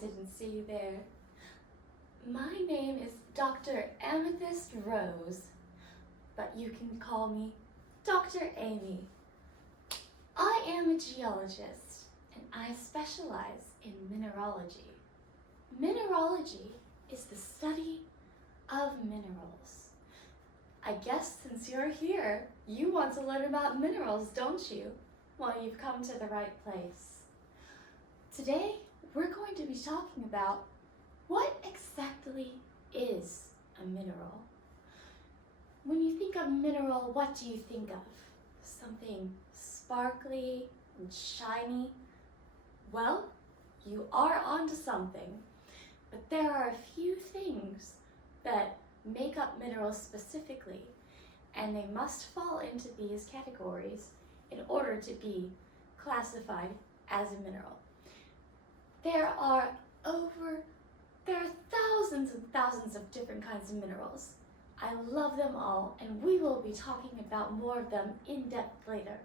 didn't see you there. My name is Dr. Amethyst Rose, but you can call me Dr. Amy. I am a geologist, and I specialize in mineralogy. Mineralogy is the study of minerals. I guess since you're here, you want to learn about minerals, don't you? Well, you've come to the right place. Today, we're going to be talking about what exactly is a mineral. When you think of mineral, what do you think of? Something sparkly and shiny? Well, you are onto something, but there are a few things that make up minerals specifically, and they must fall into these categories in order to be classified as a mineral. There are thousands and thousands of different kinds of minerals. I love them all, and we will be talking about more of them in depth later.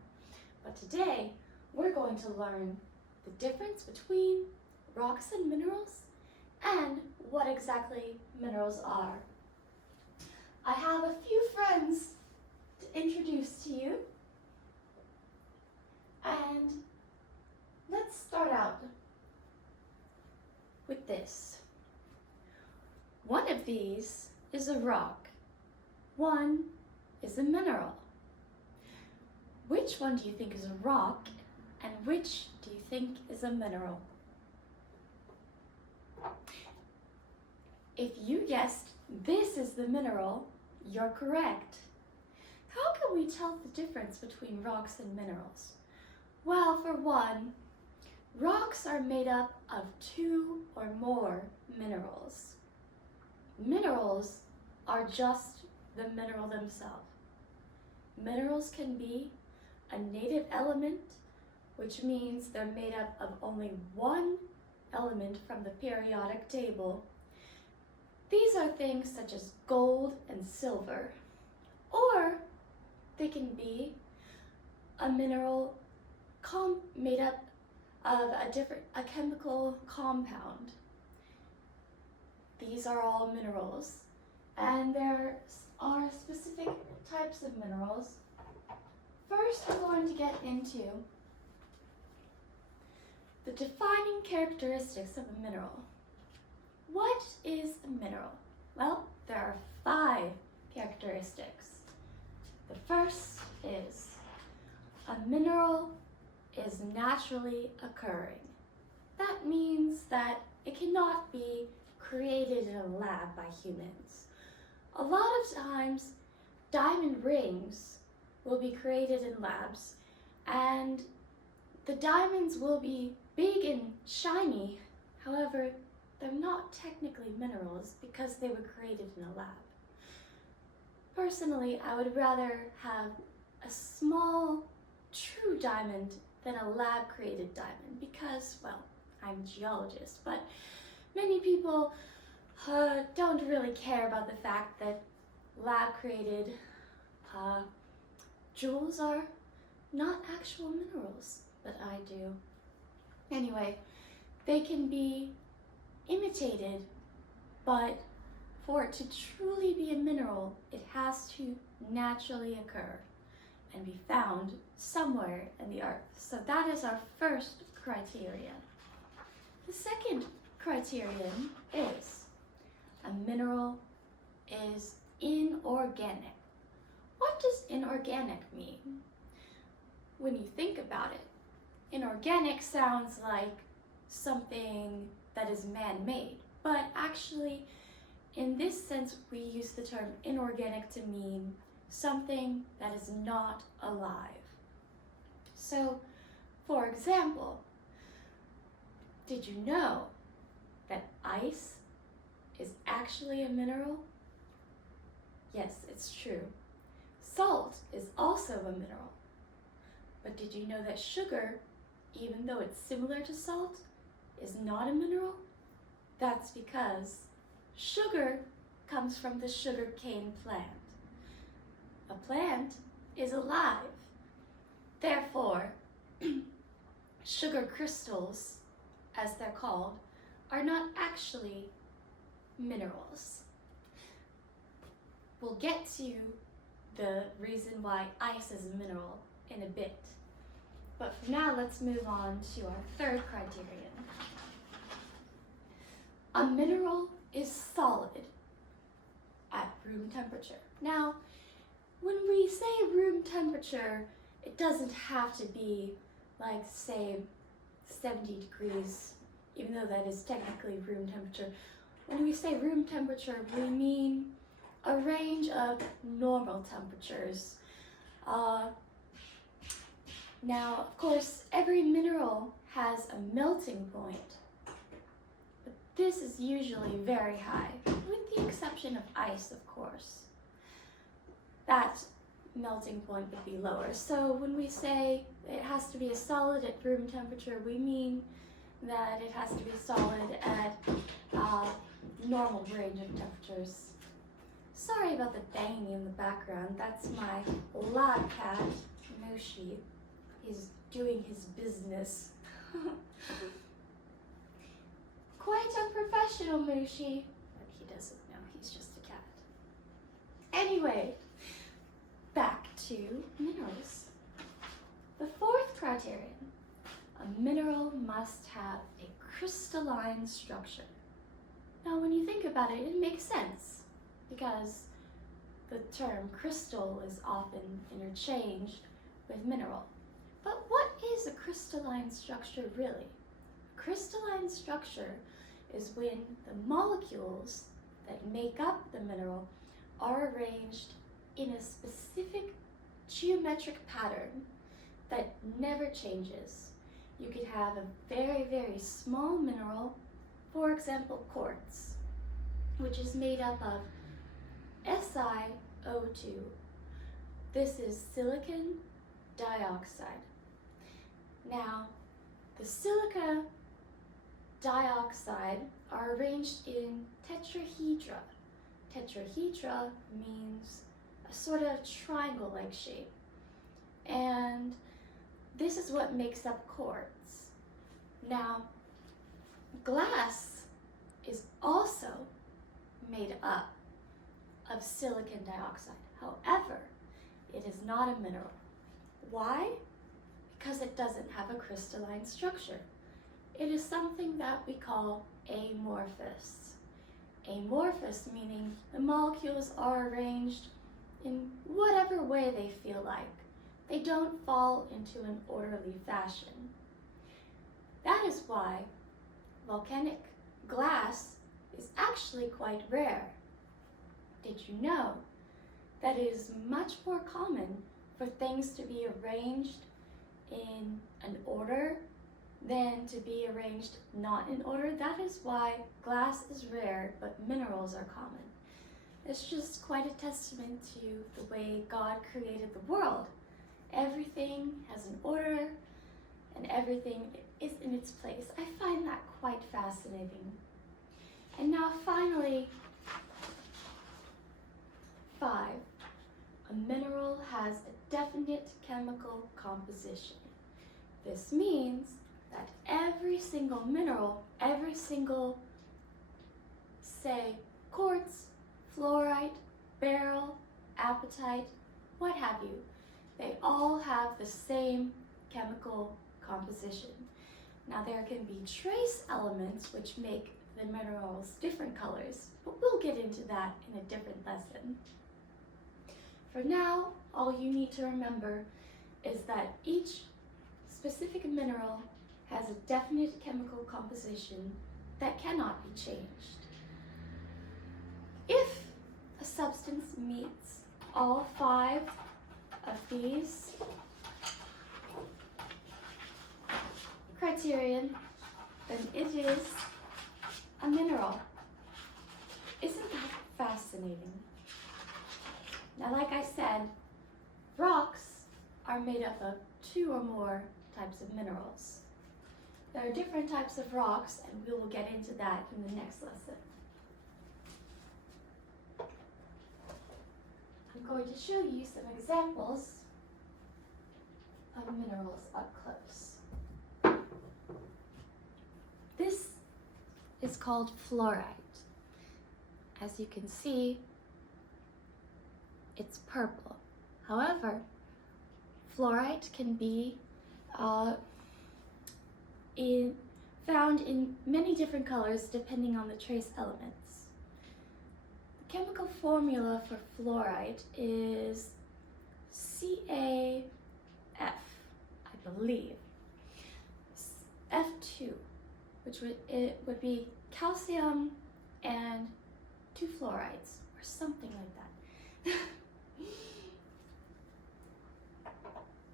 But today, we're going to learn the difference between rocks and minerals and what exactly minerals are. I have a few friends to introduce to you, and let's start out with this. One of these is a rock. One is a mineral. Which one do you think is a rock, and which do you think is a mineral? If you guessed this is the mineral, you're correct. How can we tell the difference between rocks and minerals? Well, for one, rocks are made up of two or more minerals. Minerals are just the mineral themselves. Minerals can be a native element, which means they're made up of only one element from the periodic table. These are things such as gold and silver, or they can be a mineral made up of a chemical compound. These are all minerals, and there are specific types of minerals. First, we're going to get into the defining characteristics of a mineral. What is a mineral? Well, there are 5 characteristics. The first is a mineral is naturally occurring. That means that it cannot be created in a lab by humans. A lot of times, diamond rings will be created in labs, and the diamonds will be big and shiny. However, they're not technically minerals because they were created in a lab. Personally, I would rather have a small, true diamond than a lab-created diamond because, well, I'm a geologist, but many people don't really care about the fact that lab-created jewels are not actual minerals, but I do. Anyway, they can be imitated, but for it to truly be a mineral, it has to naturally occur and be found somewhere in the earth. So that is our first criteria. The second criterion is a mineral is inorganic. What does inorganic mean? When you think about it, inorganic sounds like something that is man-made, but actually in this sense we use the term inorganic to mean something that is not alive. So, for example, did you know that ice is actually a mineral? Yes, it's true. Salt is also a mineral. But did you know that sugar, even though it's similar to salt, is not a mineral? That's because sugar comes from the sugarcane plant. A plant is alive. Therefore, sugar crystals, as they're called, are not actually minerals. We'll get to the reason why ice is a mineral in a bit. But for now, let's move on to our third criterion. A mineral is solid at room temperature. Now, when we say room temperature, it doesn't have to be like, say, 70 degrees, even though that is technically room temperature. When we say room temperature, we mean a range of normal temperatures. Now, of course, every mineral has a melting point, but this is usually very high, with the exception of ice, of course. That melting point would be lower. So when we say it has to be a solid at room temperature, we mean that it has to be solid at normal range of temperatures. Sorry about the banging in the background. That's my lab cat, Moshi. He's doing his business. Quite unprofessional, Moshi. But he doesn't know, he's just a cat. Anyway, back to minerals. The fourth criterion, a mineral must have a crystalline structure. Now, when you think about it, it makes sense, because the term crystal is often interchanged with mineral. But what is a crystalline structure really? A crystalline structure is when the molecules that make up the mineral are arranged in a specific geometric pattern that never changes. You could have a very, very small mineral, for example, quartz, which is made up of SiO2. This is silicon dioxide. Now, the silica dioxide are arranged in tetrahedra. Tetrahedra means a sort of triangle-like shape. And this is what makes up quartz. Now, glass is also made up of silicon dioxide. However, it is not a mineral. Why? Because it doesn't have a crystalline structure. It is something that we call amorphous. Amorphous meaning the molecules are arranged in whatever way they feel like. They don't fall into an orderly fashion. That is why volcanic glass is actually quite rare. Did you know that it is much more common for things to be arranged in an order than to be arranged not in order? That is why glass is rare, but minerals are common. It's just quite a testament to the way God created the world. Everything has an order and everything is in its place. I find that quite fascinating. And now finally, 5. A mineral has a definite chemical composition. This means that every single mineral, every single, say, quartz, fluorite, beryl, apatite, what have you, they all have the same chemical composition. Now there can be trace elements which make the minerals different colors, but we'll get into that in a different lesson. For now, all you need to remember is that each specific mineral has a definite chemical composition that cannot be changed. If a substance meets all 5 of these criterion, then it is a mineral. Isn't that fascinating? Now, like I said, rocks are made up of 2 or more types of minerals. There are different types of rocks, and we will get into that in the next lesson. I'm going to show you some examples of minerals up close. This called fluorite. As you can see, it's purple. However, fluorite can be found in many different colors depending on the trace elements. The chemical formula for fluorite is CaF, I believe. F2, which would be calcium and 2 fluorides, or something like that.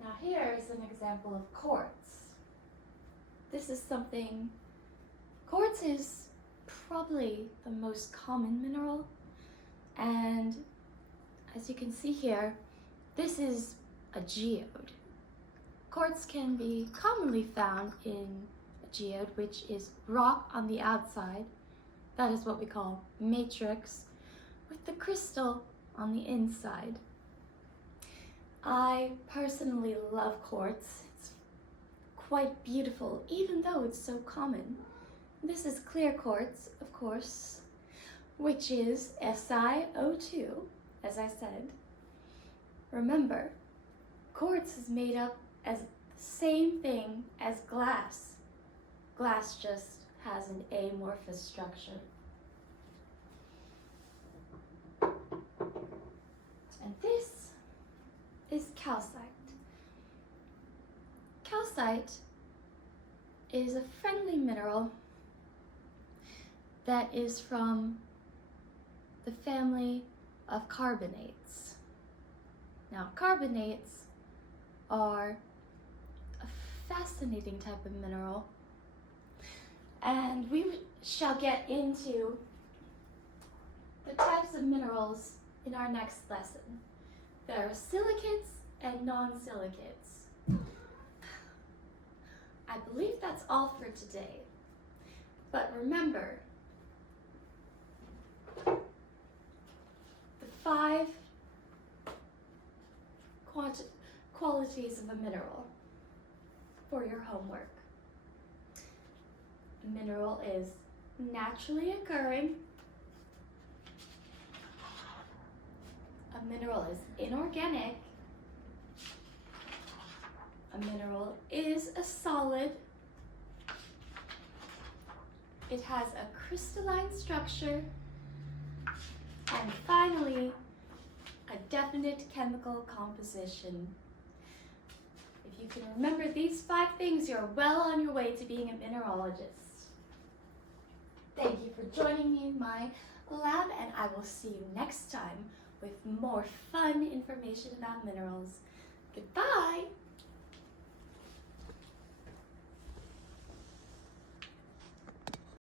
Now here is an example of quartz. This is something, quartz is probably the most common mineral, and as you can see here, this is a geode. Quartz can be commonly found in a geode, which is rock on the outside. That is what we call matrix, with the crystal on the inside. I personally love quartz. It's quite beautiful, even though it's so common. This is clear quartz, of course, which is SiO2, as I said. Remember, quartz is made up as the same thing as glass. Glass just has an amorphous structure. And this is calcite. Calcite is a friendly mineral that is from the family of carbonates. Now, carbonates are a fascinating type of mineral, and we shall get into the types of minerals in our next lesson. There are silicates and non-silicates. I believe that's all for today. But remember, the 5 qualities of a mineral for your homework. A mineral is naturally occurring. A mineral is inorganic. A mineral is a solid. It has a crystalline structure. And finally, a definite chemical composition. If you can remember these 5 things, you're well on your way to being a mineralogist. Thank you for joining me in my lab, and I will see you next time with more fun information about minerals.